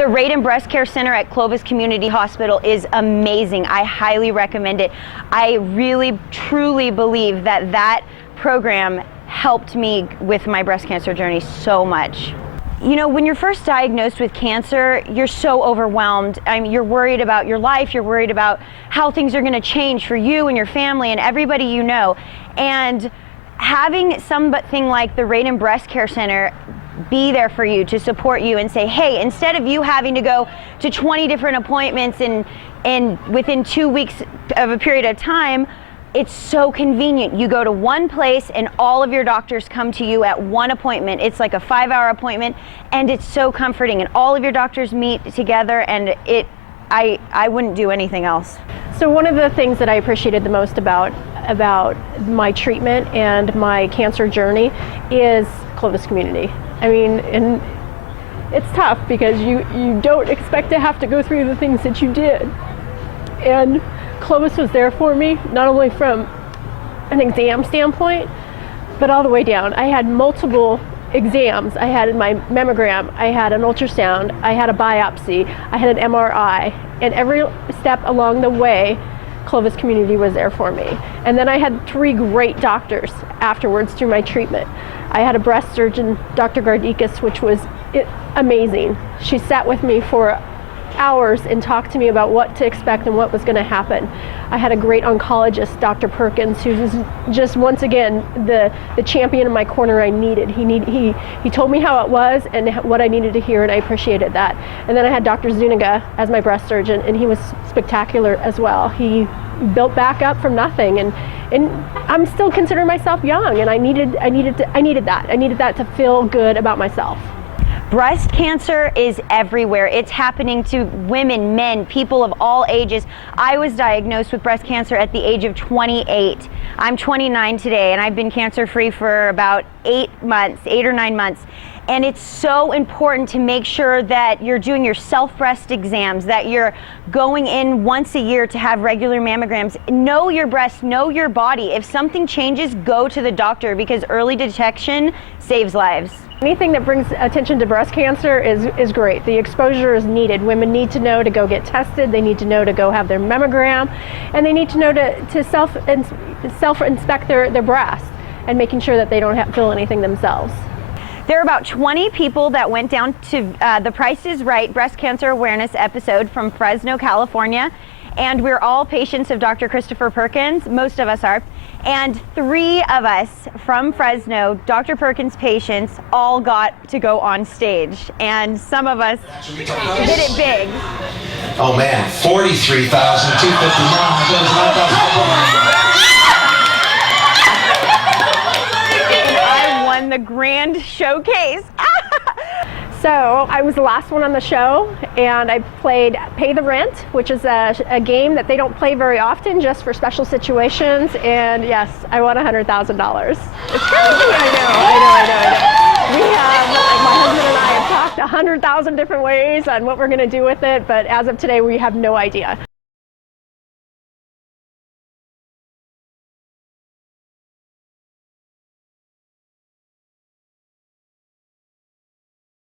The Radin Breast Cancer Center at Clovis Community Hospital is amazing. I highly recommend it. I really, truly believe that that program helped me with my breast cancer journey so much. You know, when you're first diagnosed with cancer, you're so overwhelmed. I mean, you're worried about your life, you're worried about how things are going to change for you and your family and everybody you know. And having something like the Radin Breast Cancer Center be there for you to support you and say, hey, instead of you having to go to 20 different appointments and within 2 weeks of a period of time, it's so convenient. You go to one place and all of your doctors come to you at one appointment. It's like a 5-hour appointment, and it's so comforting, and all of your doctors meet together, and I wouldn't do anything else. So one of the things that I appreciated the most about my treatment and my cancer journey is Clovis Community. I mean, and it's tough because you don't expect to have to go through the things that you did. And Clovis was there for me, not only from an exam standpoint, but all the way down. I had multiple exams. I had my mammogram, I had an ultrasound, I had a biopsy, I had an MRI, and every step along the way, Clovis Community was there for me. And then I had 3 great doctors afterwards through my treatment. I had a breast surgeon, Dr. Gardikis, which was amazing. She sat with me for hours and talked to me about what to expect and what was going to happen. I had a great oncologist, Dr. Perkins, who was just once again the champion in my corner I needed. He told me how it was and what I needed to hear, and I appreciated that. And then I had Dr. Zuniga as my breast surgeon, and he was spectacular as well. He built back up from nothing, and I'm still considering myself young, and I needed that to feel good about myself. Breast cancer is everywhere. It's happening to women, men, people of all ages. I was diagnosed with breast cancer at the age of 28. I'm 29 today, and I've been cancer-free for about 8 or 9 months. And it's so important to make sure that you're doing your self-breast exams, that you're going in once a year to have regular mammograms. Know your breast, know your body. If something changes, go to the doctor, because early detection saves lives. Anything that brings attention to breast cancer is great. The exposure is needed. Women need to know to go get tested. They need to know to go have their mammogram, and they need to know to self-inspect their breast and making sure that they don't feel anything themselves. There are about 20 people that went down to the Price is Right breast cancer awareness episode from Fresno, California, and we're all patients of Dr. Christopher Perkins. Most of us are. And 3 of us from Fresno, Dr. Perkins patients, all got to go on stage. And some of us did it big. Oh man, 43,259. I won the grand showcase. So I was the last one on the show, and I played Pay the Rent, which is a game that they don't play very often, just for special situations. And yes, I won $100,000. It's crazy. I know. We have, my husband and I have talked 100,000 different ways on what we're going to do with it, but as of today, we have no idea.